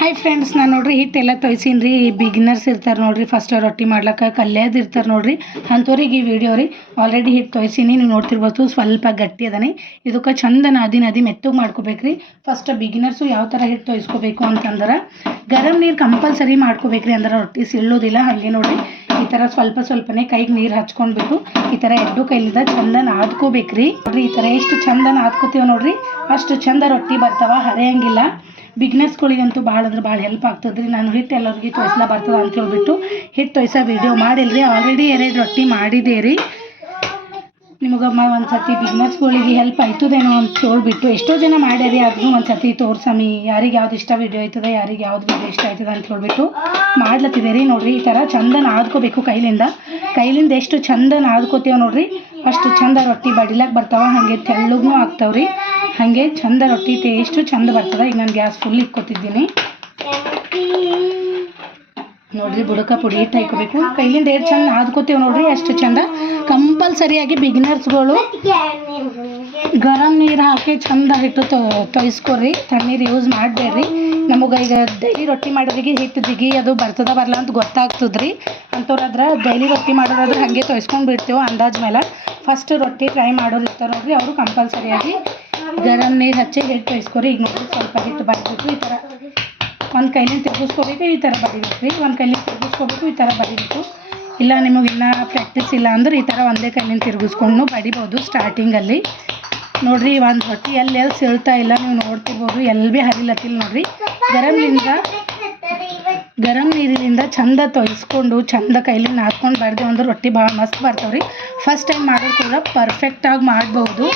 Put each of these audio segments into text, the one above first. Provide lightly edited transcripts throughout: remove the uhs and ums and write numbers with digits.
Hi friends, ನಾನು ನೋಡ್ರಿ ಹಿಟ್ಟೆಲ್ಲ ತೊಯ್ಸೀನಿ ರೀ. ಬಿಗಿನರ್ಸ್ ಇರ್ತಾರೆ ನೋಡ್ರಿ, ಫಸ್ಟ್ ರೊಟ್ಟಿ ಮಾಡ್ಲಿಕ್ಕೆ ಕಲ್ಯಾದ ಇರ್ತಾರೆ ನೋಡ್ರಿ, ಅಂಥವ್ರಿಗೆ ಈ ವಿಡಿಯೋ ರೀ. ಆಲ್ರೆಡಿ ಹಿಟ್ಟು ತೊಯ್ಸೀನಿ, ನೀವು ನೋಡ್ತಿರ್ಬೋದು ಸ್ವಲ್ಪ ಗಟ್ಟಿ ಅದನಿ. ಇದಕ್ಕೆ ಚಂದ ನಾದಿ ಮೆತ್ತಗೆ ಮಾಡ್ಕೋಬೇಕ್ರಿ. ಫಸ್ಟ್ ಬಿಗಿನರ್ಸು ಯಾವ ಥರ ಹಿಟ್ಟು ತೊಯ್ಸ್ಕೋಬೇಕು ಅಂತಂದ್ರೆ ಗರಂ ನೀರು ಕಂಪಲ್ಸರಿ ಮಾಡ್ಕೋಬೇಕ್ರಿ, ಅಂದ್ರೆ ರೊಟ್ಟಿ ಸಿಳ್ಳೋದಿಲ್ಲ. ಹಾಗೆ ನೋಡ್ರಿ ಈ ಥರ ಸ್ವಲ್ಪನೇ ಕೈಗೆ ನೀರು ಹಚ್ಕೊಂಡ್ಬಿಟ್ಟು ಈ ಥರ ಎರಡು ಕೈಲಿಂದ ಚಂದ ನಾದ್ಕೋಬೇಕ್ರಿ. ನೋಡ್ರಿ ಈ ಥರ ಎಷ್ಟು ಚಂದ ನಾದ್ಕೋತೀವಿ ನೋಡ್ರಿ, ಅಷ್ಟು ಚಂದ ರೊಟ್ಟಿ ಬರ್ತಾವ, ಹರಿಯಂಗಿಲ್ಲ. ಬಿಗ್ನರ್ಸ್ಗಳಿಗಂತೂ ಭಾಳ ಅಂದ್ರೆ ಭಾಳ ಹೆಲ್ಪ್ ಆಗ್ತದೆ ರೀ. ನಾನು ಹಿಟ್ಟು ಎಲ್ಲರಿಗೆ ತೊಯ್ಸ್ಲಾ ಬರ್ತದೆ ಅಂತ ಹೇಳ್ಬಿಟ್ಟು ಹಿಟ್ಟು ತೊಯ್ಸೋ ವಿಡಿಯೋ ಮಾಡಿಲ್ರಿ. ಆಲ್ರೆಡಿ 2 ರೊಟ್ಟಿ ಮಾಡಿದೆ ರೀ. ನಿಮಗಮ್ಮ ಒಂದು ಸತಿ ಬಿಗ್ನರ್ಸ್ಗಳಿಗೆ ಹೆಲ್ಪ್ ಆಯ್ತದೇನೋ ಅಂತ ಹೇಳ್ಬಿಟ್ಟು ಎಷ್ಟೋ ಜನ ಮಾಡ್ಯಾರಿ, ಅದನ್ನು ಒಂದು ಸತಿ ತೋರ್ಸಮಿ, ಯಾರಿಗೆ ಯಾವ್ದು ಇಷ್ಟ ವಿಡಿಯೋ ಆಯ್ತದೆ, ಯಾರಿಗೆ ಯಾವ್ದು ವಿಡಿಯೋ ಇಷ್ಟ ಆಯ್ತದೆ ಅಂತ ಹೇಳ್ಬಿಟ್ಟು ಮಾಡ್ಲತ್ತಿದೆ ರೀ. ನೋಡ್ರಿ ಈ ಥರ ಚಂದ ನಾದ್ಕೋಬೇಕು ಕೈಲಿಂದ ಎಷ್ಟು ಚಂದ ನಾದ್ಕೋತೀವಿ ನೋಡ್ರಿ, ಅಷ್ಟು ಚಂದ ರೊಟ್ಟಿ ಬಡಿಲಕ್ಕೆ ಬರ್ತಾವ, ಹಾಗೆ ತೆಳ್ಳಗೂ ಆಗ್ತಾವ್ರಿ. ಹಾಗೆ ಚಂದ ರೊಟ್ಟಿ ಟೇಸ್ಟು ಚಂದ ಬರ್ತದೆ. ಈಗ ನಾನು ಗ್ಯಾಸ್ ಫುಲ್ ಇಕ್ಕೋತಿದ್ದೀನಿ ನೋಡ್ರಿ. ಬುಡಕ ಪುಡಿ ಹಿಟ್ಟು ಹಾಕೋಬೇಕು, ಕೈಲಿಂದ ಎಷ್ಟು ಚಂದ ನಾದ್ಕೋತೀವಿ ನೋಡ್ರಿ, ಅಷ್ಟು ಚಂದ. ಕಂಪಲ್ಸರಿಯಾಗಿ ಬಿಗಿನರ್ಸ್ಗಳು ಗರಂ ನೀರು ಹಾಕಿ ಚಂದ ಹಿಟ್ಟು ತೊಯ್ಸ್ಕೊರಿ, ತಣ್ಣೀರು ಯೂಸ್ ಮಾಡಬೇಡ್ರಿ. ನಮಗೆ ಈಗ ಡೈಲಿ ರೊಟ್ಟಿ ಮಾಡೋರಿಗೆ ಹಿಟ್ಟು ಜಿಗಿ ಅದು ಬರ್ತದ ಬರಲ್ಲ ಅಂತ ಗೊತ್ತಾಗ್ತದ್ರಿ. ಅಂಥವ್ರಾದ್ರೆ ಡೈಲಿ ರೊಟ್ಟಿ ಮಾಡೋರಾದ್ರೆ ಹಾಗೆ ತೊಯ್ಸ್ಕೊಂಡು ಬಿಡ್ತೇವೆ ಅಂದಾಜ್ ಮೇಲೆ. ಫಸ್ಟ್ ರೊಟ್ಟಿ ಟ್ರೈ ಮಾಡೋರು ಇರ್ತಾರೆ ನೋಡ್ರಿ, ಅವರು ಕಂಪಲ್ಸರಿಯಾಗಿ ಗರಂ ನೀರು ಹಚ್ಚಿ ಹಿಟ್ಟು ತೊಯ್ಸ್ಕೊರಿ. ಈಗ ನೋಡ್ರಿ ಸ್ವಲ್ಪ ಹಿಟ್ಟು ಬಡಿಬೇಕು, ಈ ಥರ ಒಂದು ಕೈಲಿಂದ ತಿರ್ಗಿಸ್ಕೋಬೇಕು, ಈ ಥರ ಬಡಿಬೇಕು ರೀ. ಒಂದು ಕೈಲಿಂದ ತಿರ್ಗಿಸ್ಕೋಬೇಕು, ಈ ಥರ ಬಡಿಬೇಕು. ಇಲ್ಲ ನಿಮಗೆ ಇನ್ನೂ ಪ್ರಾಕ್ಟೀಸ್ ಇಲ್ಲ ಅಂದ್ರೆ ಈ ಥರ ಒಂದೇ ಕೈಲಿಂದ ತಿರ್ಗಿಸ್ಕೊಂಡು ಬಡಿಬೋದು ಸ್ಟಾರ್ಟಿಂಗಲ್ಲಿ. ನೋಡ್ರಿ ಒಂದು ರೊಟ್ಟಿ ಎಲ್ಲಿ ಸೀಳ್ತಾ ಇಲ್ಲ, ನೀವು ನೋಡ್ತಿರ್ಬೋದು, ಎಲ್ಲಿ ಭೀ ಹರಿಲತ್ತಿಲ್ಲ ನೋಡ್ರಿ. ಗರಂ ನೀರಿನಿಂದ ಚಂದ ತೊಯ್ಸ್ಕೊಂಡು ಚಂದ ಕೈಲಿಂದ ನಾದ್ಕೊಂಡು ಬಡ್ದೇವು ಅಂದ್ರೆ ರೊಟ್ಟಿ ಭಾಳ ಮಸ್ತ್ ಬರ್ತಾವ್ರಿ. ಫಸ್ಟ್ ಟೈಮ್ ಮಾಡೋದು ಕೂಡ ಪರ್ಫೆಕ್ಟಾಗಿ ಮಾಡ್ಬೋದು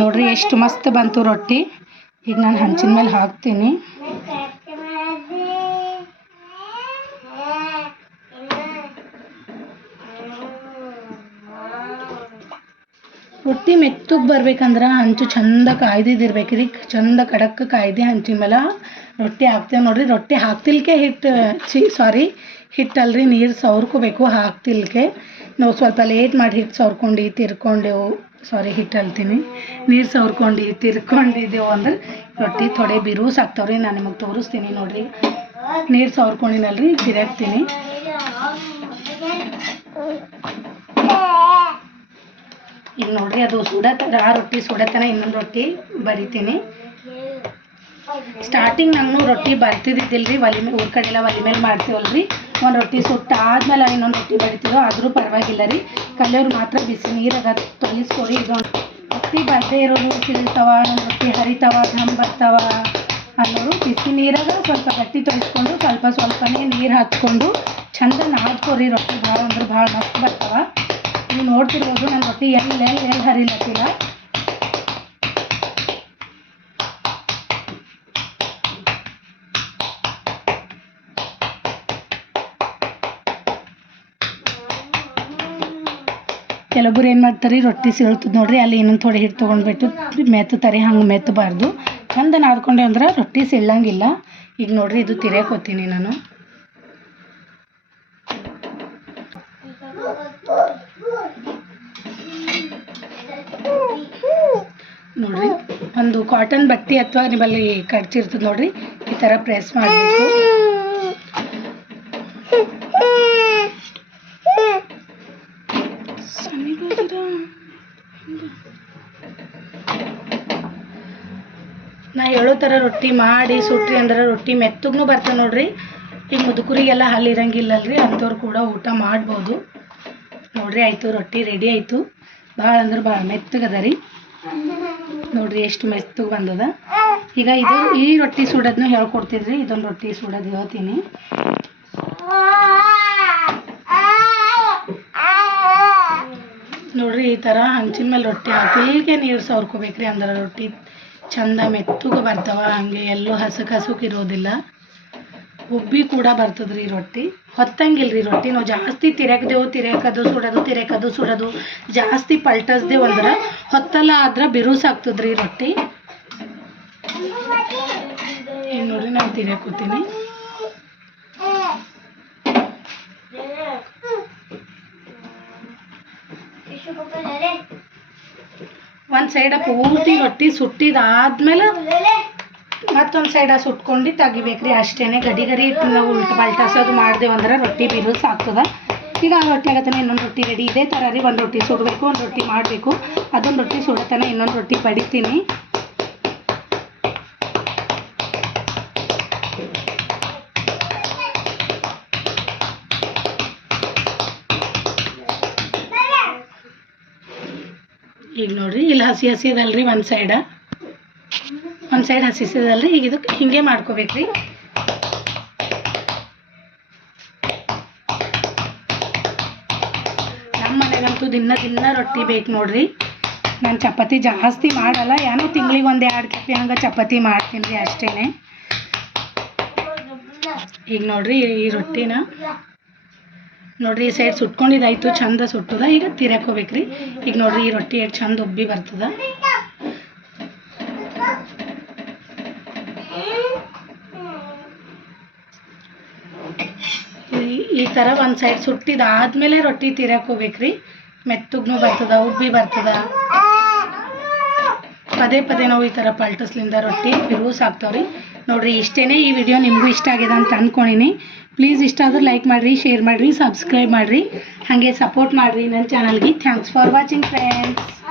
ನೋಡ್ರಿ. ಎಷ್ಟು ಮಸ್ತ್ ಬಂತು ರೊಟ್ಟಿ. ಈಗ ನಾನು ಹಂಚಿನ ಮೇಲೆ ಹಾಕ್ತೀನಿ. ರೊಟ್ಟಿ ಮೆತ್ತಗೆ ಬರ್ಬೇಕಂದ್ರೆ ಹಂಚು ಚಂದ ಕಾಯ್ದಿದ್ದಿರ್ಬೇಕು ರೀ, ಚಂದ ಕಡಕ್ ಕಾಯ್ದೆ ಹಂಚಿನ ಮೇಲೆ ರೊಟ್ಟಿ ಹಾಕ್ತೇವೆ ನೋಡ್ರಿ. ರೊಟ್ಟಿ ಹಾಕ್ತಿಲ್ಕೆ ಹಿಟ್ಟಲ್ರಿ, ನೀರು ಸವರ್ಕೋಬೇಕು. ಹಾಕ್ತಿಲ್ಕೆ ನಾವು ಸ್ವಲ್ಪ ಲೇಟ್ ಮಾಡಿ ಹಿಟ್ಟು ಸವರ್ಕೊಂಡು ತಿರ್ಕೊಂಡೆವು, ಹಿಟ್ಟು ಅಲ್ತೀನಿ, ನೀರು ಸವರ್ಕೊಂಡು ತಿರ್ಕೊಂಡಿದ್ದೆವು ಅಂದ್ರೆ ರೊಟ್ಟಿ ಥೊಡೆ ಬಿರುಸ್ ಆಗ್ತಾವ್ರಿ. ನಾನು ನಿಮಗೆ ತೋರಿಸ್ತೀನಿ ನೋಡ್ರಿ. ನೀರು ಸವರ್ಕೊಂಡಿನಲ್ರಿ, ತಿರುಗ್ತೀನಿ. ಈಗ ನೋಡ್ರಿ ಅದು ಆ ರೊಟ್ಟಿ ಸುಡತನ ಇನ್ನೊಂದು ರೊಟ್ಟಿ ಬರಿತೀನಿ. ಸ್ಟಾರ್ಟಿಂಗ್ ನಂಗೂ ರೊಟ್ಟಿ ಬರ್ತಿದ್ದಿಲ್ಲ ರೀ, ಊರ ಕಡೆ ಎಲ್ಲ ಒಲೆ ಮೇಲೆ ಮಾಡ್ತೀವಲ್ರಿ. ಒಂದು ರೊಟ್ಟಿ ಸುಟ್ಟಾದ್ಮೇಲೆ ಇನ್ನೊಂದು ರೊಟ್ಟಿ ಬರಿತೀವೋ ಆದರೂ ಪರವಾಗಿಲ್ಲ ರೀ. ಕಲಿಯೋರು ಮಾತ್ರ ಬಿಸಿ ನೀರಾಗ ತೊಲಿಸ್ಕೊಡಿ. ಈಗ ರೊಟ್ಟಿ ಬರದೇ ಇರೋರು ಸಿಗ್ತಾವ, ನಮ್ಮ ರೊಟ್ಟಿ ಹರಿತಾವ, ಘಮ್ ಬರ್ತಾವ ಅನ್ನೋರು ಬಿಸಿ ನೀರಾಗ ಸ್ವಲ್ಪ ಗಟ್ಟಿ ತೊಳಿಸ್ಕೊಂಡು ಸ್ವಲ್ಪನೇ ನೀರು ಹಚ್ಕೊಂಡು ಚಂದ ನಾದ್ಕೊರಿ. ರೊಟ್ಟಿ ಭಾಳ ಅಂದ್ರೆ ಭಾಳ ಮಸ್ತ್ ಬರ್ತಾವ. ನೀವು ನೋಡ್ತಿರ್ಬೋದು ನನ್ನ ರೊಟ್ಟಿ ಎಲ್ಲಿ ಹರಿಲತ್ತಿಲ್ಲ. ಕೆಲವೊಬ್ಬರು ಏನು ಮಾಡ್ತಾರೆ, ರೊಟ್ಟಿ ಸೀಳ್ತದೆ ನೋಡ್ರಿ, ಅಲ್ಲಿ ಇನ್ನೊಂದು ಥೋಡೆ ಹಿಟ್ಟು ತೊಗೊಂಡ್ಬಿಟ್ಟು ಮೆತ್ತತಾರೆ. ಹಂಗೆ ಮೆತ್ತಬಾರ್ದು, ಚಂದ ನಾದ್ಕೊಂಡೆ ಅಂದ್ರೆ ರೊಟ್ಟಿ ಸೀಳಂಗಿಲ್ಲ. ಈಗ ನೋಡ್ರಿ ಇದು ತಿರ್ಯಾಕೋತೀನಿ ನಾನು. ನೋಡ್ರಿ ಒಂದು ಕಾಟನ್ ಬಟ್ಟೆ ಅಥವಾ ನಿಮ್ಮಲ್ಲಿ ಕಡ್ಚಿರ್ತದೆ ನೋಡ್ರಿ, ಈ ಥರ ಪ್ರೆಸ್ ಮಾಡಬೇಕು. ನಾ ಹೇಳೋ ಥರ ರೊಟ್ಟಿ ಮಾಡಿ ಸುಟ್ರಿ ಅಂದ್ರೆ ರೊಟ್ಟಿ ಮೆತ್ತಗೂ ಬರ್ತದೆ ನೋಡ್ರಿ. ಈಗ ಮುದುಕರಿಗೆಲ್ಲ ಹಲ್ಲು ಇರಂಗಿಲ್ಲಲ್ರಿ, ಅಂಥವ್ರು ಕೂಡ ಊಟ ಮಾಡ್ಬೋದು ನೋಡ್ರಿ. ಆಯಿತು, ರೊಟ್ಟಿ ರೆಡಿ ಆಯಿತು. ಭಾಳ ಅಂದ್ರೆ ಭಾಳ ಮೆತ್ತಗದ ರೀ. ನೋಡ್ರಿ ಎಷ್ಟು ಮೆತ್ತಗೆ ಬಂದದ. ಈಗ ಈ ರೊಟ್ಟಿ ಸುಡೋದನ್ನು ಹೇಳ್ಕೊಡ್ತಿದ್ರಿ. ಇದೊಂದು ರೊಟ್ಟಿ ಸುಡೋದು ಹೇಳ್ತೀನಿ. ನೋಡ್ರಿ ಈ ಥರ ಹಂಚಿನ ಮೇಲೆ ರೊಟ್ಟಿ ಹಾಕಲಿಕ್ಕೆ ನೀರು ಸವರ್ಕೋಬೇಕ್ರಿ, ಅಂದ್ರೆ ರೊಟ್ಟಿ ಚಂದ ಮೆತ್ತಗೆ ಬರ್ತಾವ. ಹಾಗೆ ಎಲ್ಲೂ ಹಸಕ್ ಇರೋದಿಲ್ಲ, ಉಬ್ಬಿ ಕೂಡ ಬರ್ತದ್ರಿ ರೊಟ್ಟಿ. ಹೊತ್ತಂಗಿಲ್ರಿ ರೊಟ್ಟಿ. ನಾವು ಜಾಸ್ತಿ ತಿರ್ಯಾಕದು ಸುಡೋದು ಜಾಸ್ತಿ ಪಲ್ಟಸ್ದೇವು ಅಂದ್ರೆ ಹೊತ್ತಲ್ಲ ಆದ್ರೆ ಬಿರುಸ್ ಆಗ್ತದ್ರಿ ರೊಟ್ಟಿ. ಈಗ ನೋಡ್ರಿ ನಾನು ತಿರ್ಯಾಕೋತೀನಿ. ಒಂದು ಸೈಡ ಪೂರ್ತಿ ರೊಟ್ಟಿ ಸುಟ್ಟಿದಾದ್ಮೇಲೆ ಮತ್ತು ಮತ್ತೊಂದು ಸೈಡ ಸುಟ್ಕೊಂಡು ತೆಗಿಬೇಕ್ರಿ ಅಷ್ಟೇ. ಗಡಿ ಗಡಿ ಇಟ್ಟು ನಾವು ಉಲ್ಟು ಪಲ್ಟಾಸೋದು ಮಾಡ್ದೇವಂದ್ರೆ ರೊಟ್ಟಿ ಬಿರುಸು ಆಗ್ತದೆ. ಈಗ ಆ ರೊಟ್ಟಿ ಆಗತ್ತಾನೆ ಇನ್ನೊಂದು ರೊಟ್ಟಿ ರೆಡಿ. ಇದೇ ಥರ ರೀ, ಒಂದು ರೊಟ್ಟಿ ಸುಡಬೇಕು, ಒಂದು ರೊಟ್ಟಿ ಮಾಡಬೇಕು. ಅದೊಂದು ರೊಟ್ಟಿ ಸುಡತಾನೆ ಇನ್ನೊಂದು ರೊಟ್ಟಿ ಬಡಿತೀನಿ. ಈಗ ನೋಡಿರಿ ಇಲ್ಲಿ ಹಸಿ ಹಸಿದಲ್ರಿ ಒಂದು ಸೈಡ್ ಹಸಿಸಿದಲ್ರಿ. ಈಗ ಇದಕ್ಕೆ ಹಿಂಗೆ ಮಾಡ್ಕೋಬೇಕ್ರಿ. ನಮ್ಮ ಮನೆಗಂತೂ ದಿನ ರೊಟ್ಟಿ ಬೇಕು ನೋಡ್ರಿ. ನಾನು ಚಪಾತಿ ಜಾಸ್ತಿ ಮಾಡಲ್ಲ, ಏನೋ ತಿಂಗಳಿಗೆ 1-2 ಕಪ್ಪಿ ಹಂಗೆ ಚಪಾತಿ ಮಾಡ್ತೀನಿ ರೀ ಅಷ್ಟೇ. ಈಗ ನೋಡ್ರಿ ಈ ರೊಟ್ಟಿನ ನೋಡ್ರಿ ಈ ಸೈಡ್ ಸುಟ್ಕೊಂಡಿದ್ದಾಯ್ತು, ಚಂದ ಸುಟ್ಟದ. ಈಗ ತಿರ್ಯಾಕೋಬೇಕ್ರಿ. ಈಗ ನೋಡ್ರಿ ಈ ರೊಟ್ಟಿ ಎಷ್ಟು ಚಂದ ಉಬ್ಬಿ ಬರ್ತದ. ಈ ಥರ ಒಂದು ಸೈಡ್ ಸುಟ್ಟಿದಾದ್ಮೇಲೆ ರೊಟ್ಟಿ ತಿರ್ಯಾಕೋಬೇಕ್ರಿ. ಮೆತ್ತಗೂ ಬರ್ತದ, ಉಬ್ಬಿ ಬರ್ತದ. ಪದೇ ನಾವು ಈ ಥರ ಪಲ್ಟಿಸ್ಲಿಂದ ರೊಟ್ಟಿ ಬಿರುಸು ಆಗ್ತಾವ್ರಿ. ನೋಡ್ರಿ ಇಷ್ಟೇ. ಈ ವಿಡಿಯೋ ನಿಮಗೂ ಇಷ್ಟ ಆಗಿದೆ ಅಂತ ಅಂದ್ಕೊಂಡಿನಿ. ಪ್ಲೀಸ್ ಇಷ್ಟ ಆದ್ರೆ ಲೈಕ್ ಮಾಡಿರಿ, ಶೇರ್ ಮಾಡಿರಿ, ಸಬ್ಸ್ಕ್ರೈಬ್ ಮಾಡಿರಿ, ಹಾಗೆ ಸಪೋರ್ಟ್ ಮಾಡಿರಿ ನನ್ನ ಚಾನಲ್ಗೆ. Thanks for watching friends.